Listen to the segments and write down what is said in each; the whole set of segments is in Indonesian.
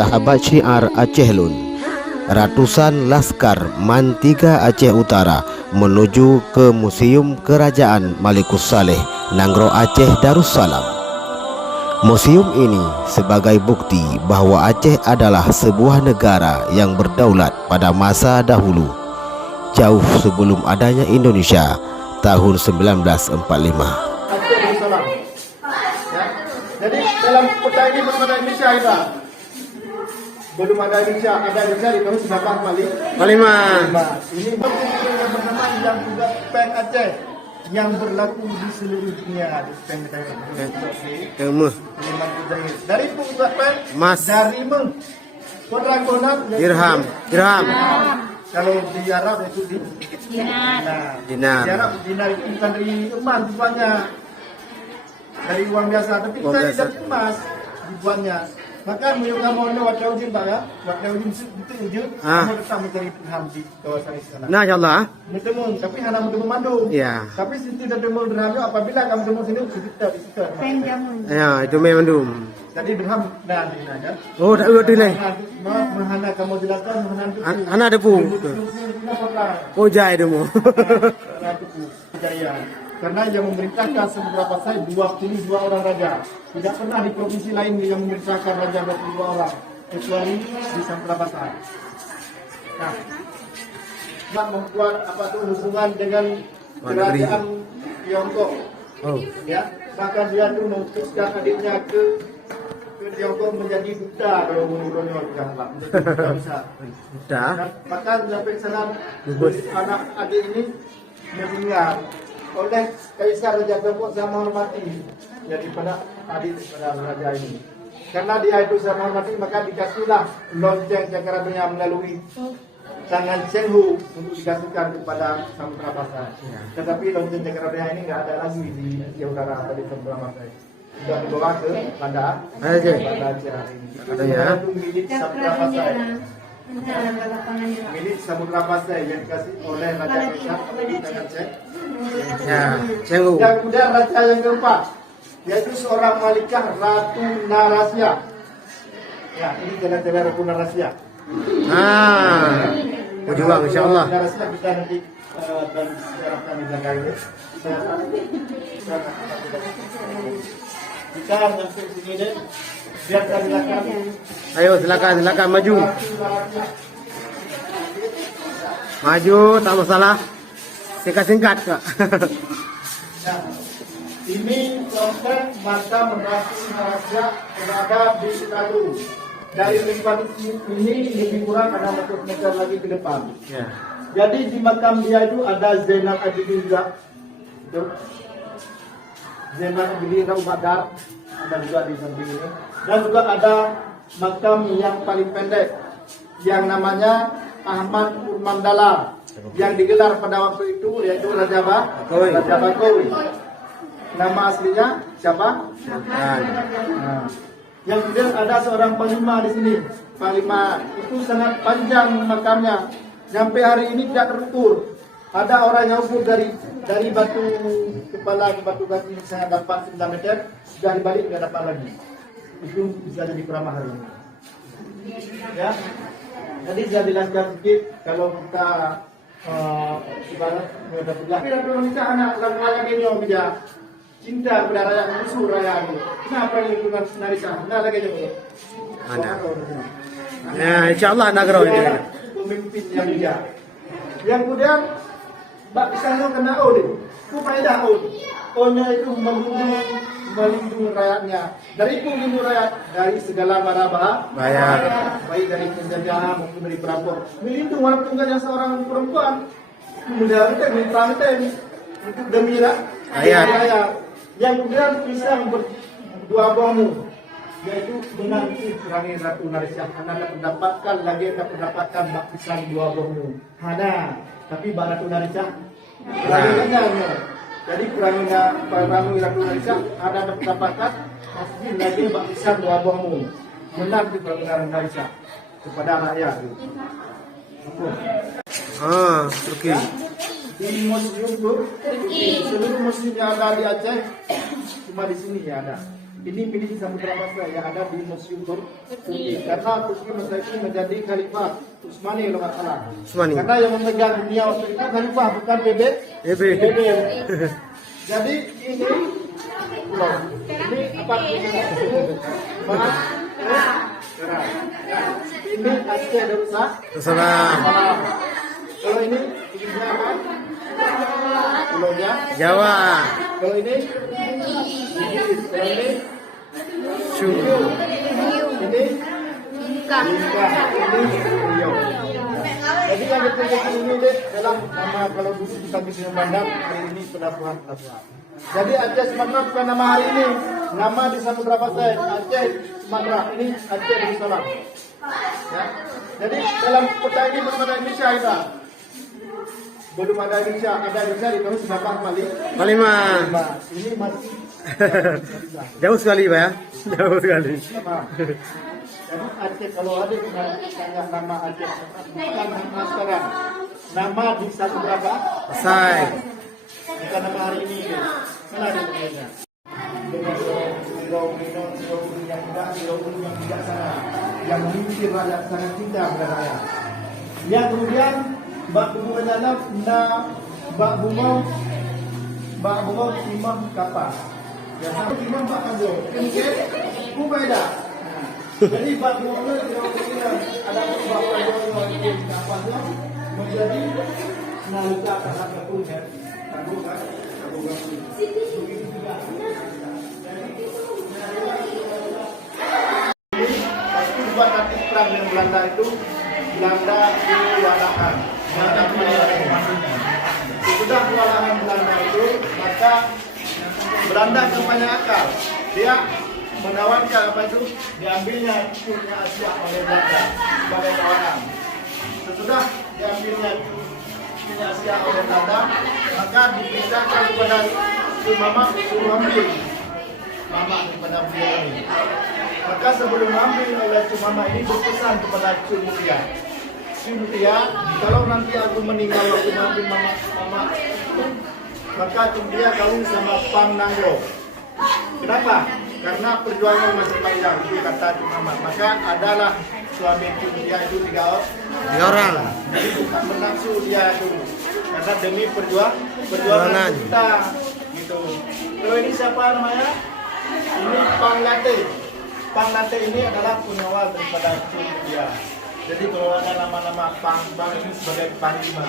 sahabat syiar Aceh Lun, ratusan laskar MAN 3 Aceh Utara menuju ke Museum Kerajaan Malikus Saleh, Nanggro Aceh, Darussalam. Museum ini sebagai bukti bahwa Aceh adalah sebuah negara yang berdaulat pada masa dahulu, jauh sebelum adanya Indonesia tahun 1945. Jadi dalam peta ini belum ada Indonesia kita. Belum ada Indonesia, ada Indonesia di tahun 1945. Ini yang pertama yang juga pen Aceh yang berlaku di seluruh dunia di pen kita ini. Dari pembuat pen Mas. dari orang konak Dirham. Kalau di Arab itu di Dinar. Di Arab dinar itu bukan dari emas dibuatnya. Dari uang biasa, tapi kita dari emas dibuatnya. Maka menurut kamu ini waktu ujung tak ya? Waktu ujung itu ujung, kamu tetap mencari dirham di kawasan di sana. Nah, insyaallah. Bertemu, tapi hanya bertemu mandum. Iya. Tapi situ dah temu dirhamnya apabila kamu temu sini kita di situ. Ya, itu memandum. Jadi dirham dan ya. Oh, tak ada nilai. Mahana kamu jelaskan mahana itu. Ana ada pu. Oh, jai demo. Jaya. Karena yang memerintahkan Samudra Pasai 22 orang raja. Tidak pernah di provinsi lain yang memerintahkan raja 22 orang kecuali di Samudra Pasai. Nah, membuat hubungan dengan kerajaan Tiongkok. Oh. Ya, bahkan dia tuh memutuskan adiknya ke Tiongkok menjadi duta kalau menurutnya bisa. Duta. Bahkan sampai sana anak adik ini meninggal oleh Kaisar Raja Tiongkok sama hormati daripada adik pada raja ini. Karena dia itu sama hormati, maka dikasihlah lonceng Cakrabaya melalui tangan Cheng Hu untuk dikasihkan kepada Samudra Pasai. Tetapi lonceng Cakrabaya ini nggak ada lagi di Utara atau di Samudra Pasai. Sudah dibawa ke Banda Aceh hari ini. Itu milik Samudra Pasai. Milik Samudra Pasai yang dikasih oleh Raja Kaisar di tangan Cheng. Ya, Cheng Hu. Dan kemudian raja yang keempat, yaitu seorang Malikah Ratu Narasya. Ya, ini jalan-jalan Ratu Narasya. Berjuang insyaallah. Narasya kita nanti dan sejarahkan di belakang ini. Kita sampai sini deh. Biarkan silakan. Ayo silakan maju. Maju, tak masalah. Singkat Kak. Nah, ini lonceng makam Ratu Narasya berada di Sukadu. Dari tempat ini lebih kurang ada 100 meter lagi ke depan. Ya. Jadi di makam dia itu ada Zainal Abidin juga. Zainal Abidin Badar ada juga di samping ini. Dan juga ada makam yang paling pendek yang namanya Ahmad Urmandala yang digelar pada waktu itu yaitu Raja Bakowi. Nama aslinya siapa? Nah. Yang kemudian ada seorang panglima di sini. Panglima itu sangat panjang makamnya. Sampai hari ini tidak terukur. Ada orang yang ukur dari batu kepala ke batu kaki saya dapat 9 meter, sudah dibalik tidak dapat lagi. Itu bisa jadi keramat hari ini. Ya. Jadi saya jelaskan sedikit kalau kita ibarat tapi Indonesia anak lagi nyoba dia cinta pada rakyat musuh rakyat itu. Kenapa ini bukan Narisa? Nah lagi nyoba. Mana? Ya, insyaallah Nanggro ini. Pemimpin yang dia. Yang kemudian bak pisangnya kena O. Faedah O. O-nya itu melindungi rakyatnya. Dari itu melindungi rakyat dari segala bahaya. Baik dari penjajahan maupun dari perampok. Melindungi walaupun hanya seorang perempuan. Kemudian minta untuk demi rakyat. Yang kemudian pisang berdua bomu. Yaitu benar itu kurangi Ratu Narasya. Anda mendapatkan bak pisang dua bomu. Tapi bak Ratu Narasya jadi kurangnya Ratu Narasya ada mendapatkan masih lagi bak pisang dua bomu. Benar itu kurangi Narasya kepada rakyat. Oke. Di museum itu seluruh museum yang ada di Aceh cuma di sini ya ada. ini milik Samudra Pasai yang ada di Museum Turki. Karena Turki masa itu menjadi Khalifah Utsmani kalau nggak salah. Utsmani. Karena yang memegang dunia waktu itu Khalifah bukan BB. Jadi ini pulau. Ini apa namanya? Ini Aceh Darussalam. Kalau ini apa? Pulaunya Jawa. Kalau ini kalau ini Syu. ini Lingkah. Ini Riau. Jadi yang dituliskan ini deh dalam nama kalau dulu kita bisa memandang hari ini pelabuhan. Jadi Aceh Sumatera bukan nama hari ini, nama di Samudra Pasai Aceh Sumatera ini Aceh Darussalam. Ya. Jadi dalam peta ini belum ada Indonesia kita. Belum ada Indonesia, ada Indonesia di tahun 1945. Ini masih Jauh sekali, Pak ya. Jauh sekali. Jadi Aceh kalau ada tanya nama Aceh bukan nama sekarang. Nama di Samudra Pasai. bukan nama hari ini. Mana ada namanya? Yang bijaksana, yang memimpin rakyat sangat cinta kepada rakyat. Yang kemudian Mbak Bungo Rajalam, Mbak Bungo Imam Kapal. Yang satu Imam Mbak Kanjo. Kemudian Kubaida. Jadi Mbak Bungo ada Mbak Kanjo yang kapalnya menjadi nalika kakak kepunya. Buat nanti perang dengan Belanda itu Belanda kewalahan. Sudah kewalahan Belanda itu, maka Belanda kebanyakan akal. Dia menawarkan apa itu diambilnya cucunya Asia oleh Belanda sebagai tawanan. Sesudah diambilnya cucunya Asia oleh Belanda, maka dipisahkan kepada Mama suruh ambil Mama kepada beliau ini. Maka sebelum ambil oleh Mama ini berpesan kepada Mutia. Mutia, kalau nanti aku meninggal waktu ambil Mama, maka Mutia kawin sama Pang Nangro. Kenapa? Karena perjuangan masih panjang, itu kata Mama. Maka adalah suami Mutia itu 3 orang. Jadi bukan bernafsu dia itu, karena demi perjuangan kita. Gitu. Kalau ini siapa namanya? Ini Panglate. Panglate ini adalah pengawal daripada Mutia. Jadi kalau ada nama-nama Pang ini sebagai panglima.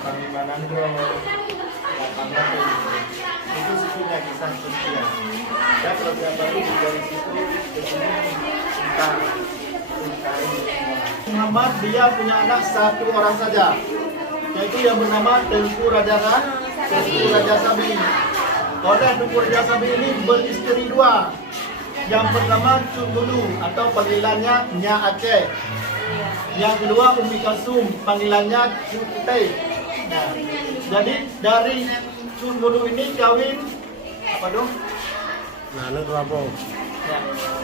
Panglima Nangro, Panglate. Itu sukunya kisah Mutia. Dan kalau dia baru dari situ ke sini tentang Muhammad dia punya anak 1 orang saja, yaitu yang bernama Tengku Raja Sabi. Oleh Tengku Raja Sabi ini beristri 2. Yang pertama Cun Gulu atau panggilannya Nya Aceh. Yang kedua Umi Kasum, panggilannya Cun Putih. Nah, jadi dari Cun Gulu ini kawin apa dong? Nah, itu apa? Ya,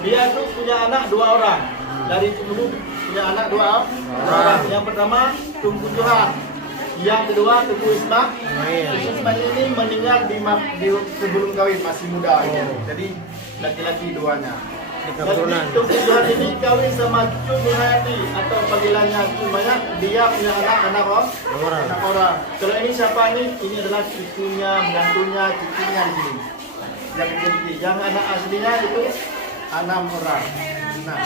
dia itu punya anak 2 orang. Dari Cun Gulu punya anak 2 orang. Yang pertama Tunku Johan. Yang kedua Tunku Ismail. Tunku Ismail ini meninggal di sebelum kawin, masih muda. Jadi laki-laki 2-nya. Jadi Tunku Johan ini kawin sama Cun Nurhayati atau panggilannya Cun Banyak. Dia punya anak orang. Kalau ini siapa nih? Ini adalah cucunya, menantunya, cucunya di sini. Yang anak aslinya itu 6 orang. Nah,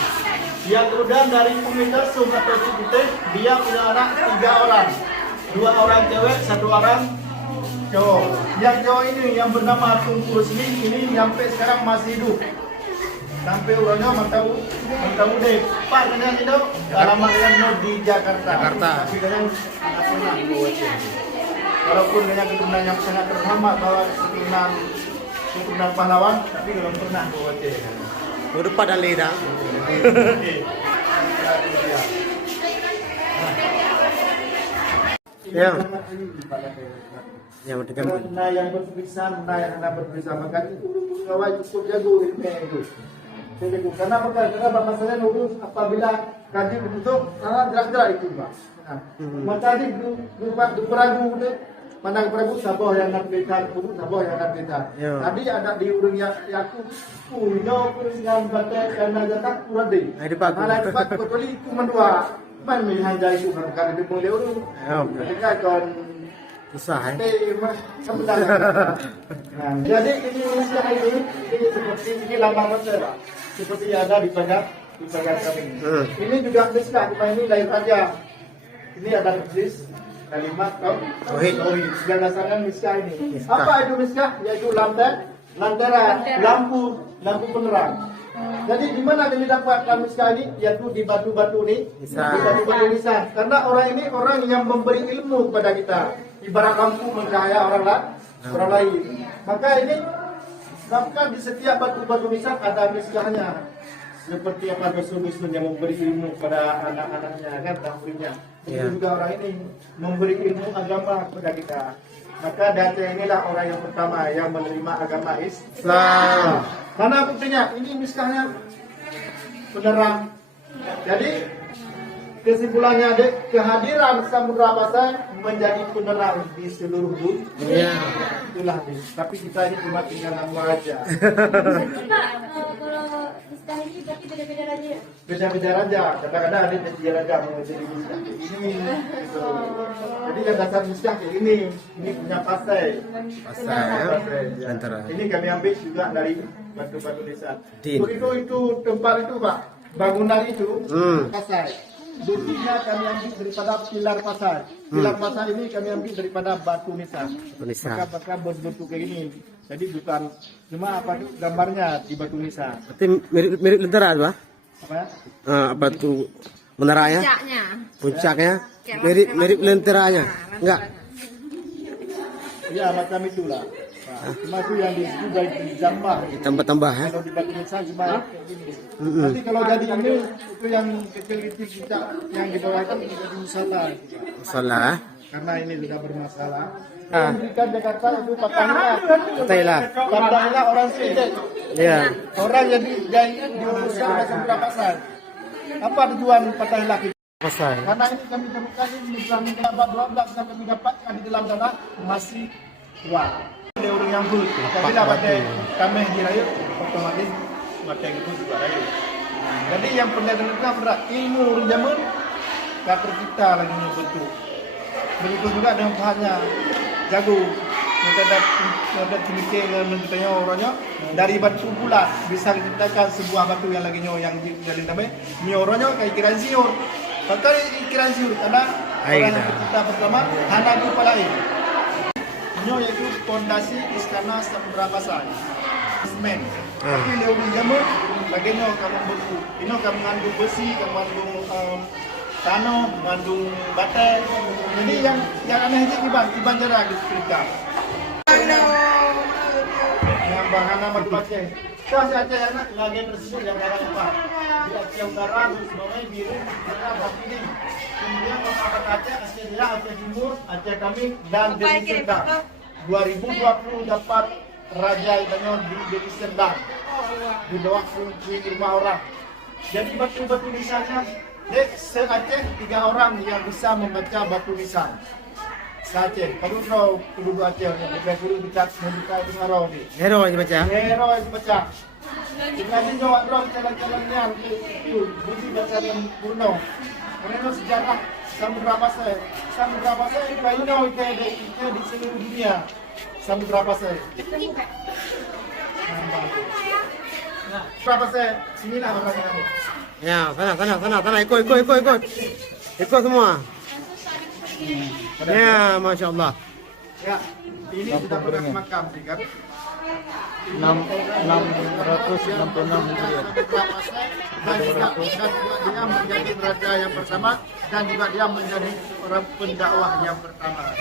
yang kemudian dari Umi Kasum atau Cipute, dia punya anak 3 orang. 2 orang cewek, 1 orang cowok. Yang cowok ini yang bernama Tunku Rusli ini sampai sekarang masih hidup. Sampai umurnya mantau deh. Pak dengan itu alamatnya di Jakarta. Tapi dengan anak pernah walaupun dengan keturunan yang sangat terhormat bahwa keturunan pahlawan, tapi belum pernah bawa kan. Udah pada lidah. Ya. Yang penting nah yang bertulisan, yang hendak bertulisan maka itu kawan cukup jago ilmunya itu. Karena bapak saya nulis apabila kaji ditutup, gerak-gerak itu pak. Nah, tadi berupa beragu itu Pandang Prabu saboh yang nak kita, Prabu saboh yang nak kita. Ya. Tadi ada di urung yaku, punya kurang batai karena jatah kurang deh. Ada pak. Malah cepat betul itu mendua. Man milihan jai itu kan di mulai urung. Ketika kon Susah Nah, jadi ini misalnya ini seperti ini lambang Mesir, seperti ada di pagar kami. Ini juga miskah, ini lain aja. Ini ada tulis kalimat tauhid. Yang dasarnya miskah ini. Apa itu miskah? Yaitu lantera, lampu penerang. Jadi di mana kami dapatkan miskah ini? Yaitu di batu-batu ini, di batu-batu nisan. Karena orang ini orang yang memberi ilmu kepada kita. Ibarat lampu mencahaya orang lain. Maka ini bahkan di setiap batu-batu nisan ada miskahnya. Seperti apa dosun-dosun yang memberi ilmu kepada anak-anaknya kan tahunnya. Itu juga orang ini memberi ilmu agama kepada kita. Maka data inilah orang yang pertama yang menerima agama Islam. Karena buktinya ini miskahnya penerang. Jadi kesimpulannya kehadiran Samudra Pasai menjadi penerang di seluruh dunia. Itulah nih. Tapi kita ini cuma tinggal nama aja. Kalau miskah ini berarti beda-beda raja ya? Beda-beda raja. Kadang-kadang ada yang raja mau jadi miskah ini. Gitu. Jadi yang dasar miskah kayak ini. Ini punya Pasai. Pasai ya. Antara. Ini kami ambil juga dari batu-batu desa. Itu tempat itu Pak. Bangunan itu Pasai. Buktinya kami ambil daripada pilar pasar. Pilar pasar ini kami ambil daripada batu nisan. Maka berbentuk kayak gini. Jadi bukan cuma apa itu gambarnya di batu nisan. Berarti mirip lentera Pak? Apa ya? Batu menaranya? Puncaknya. Mirip lenteranya. Enggak. Ya macam itulah. Cuma itu yang di gambar. Tambah-tambah ya. Kalau di batu nisan cuma kayak gini. Nanti kalau jadi ini itu yang kecil-kecil kita yang di bawah itu menjadi musalah. Salah. Karena ini sudah bermasalah. Pendidikan Jakarta itu Patahila. Patahila orang Sritek. Iya. Orang yang diuruskan oleh Samudra Pasai. Apa tujuan Patahila kita? Pasai. Karena ini kami temukan ini dalam abad 12 yang kami dapatkan di dalam tanah masih kuat. Ada orang yang but. Apabila pakai tameh di rayu, otomatis pakai itu juga rayu. Jadi yang penelitian berat ilmu orang zaman kata kita lagi bentuk. Begitu juga dengan bahannya jago. Ada timike yang ditanya orangnya dari batu bulat bisa diciptakan sebuah batu yang lagi yang jadi namanya orangnya kayak ikiran siur. Pakai ikiran siur karena orang yang kita pertama Hanagu Palai. Ini yaitu fondasi Istana Samudra Pasai. Semen. Tapi lewat zaman bagiannya kamu beku. Ini kamu mengandung besi, kamu mengandung tanah, mengandung bata. Jadi yang aneh ini iban jarak di Afrika. Yang bahana madu Aceh. Si Aceh anak lagi tersebut yang darah apa? Di Aceh Utara semuanya biru, merah, ini. Kemudian masyarakat Aceh, Aceh Jaya, Aceh Timur, Aceh Kami dan Deli Serdang. 2020 dapat Raja Ibanyo di Deli Serdang. Di bawah 5 orang. Jadi batu-batu nisannya se-Aceh 3 orang yang bisa membaca batu nisan. Se-Aceh, kalau penduduk Aceh yang lebih dulu membuka itu ngarau ni. Hero aja baca. Hero yang baca. Dengan ini jawab dong jalan-jalannya itu budi baca dan purno. Karena sejarah Samudra Pasai. Samudra Pasai banyak di seluruh dunia. Samudra Pasai. Berapa saya? Sinilah orangnya kamu. Ya, sana. Ikut semua. Ya, Masya Allah. Ya, ini sudah pernah makam kan? 666 Hijriah. Dan juga dia menjadi raja yang pertama dan juga dia menjadi orang pendakwah yang pertama.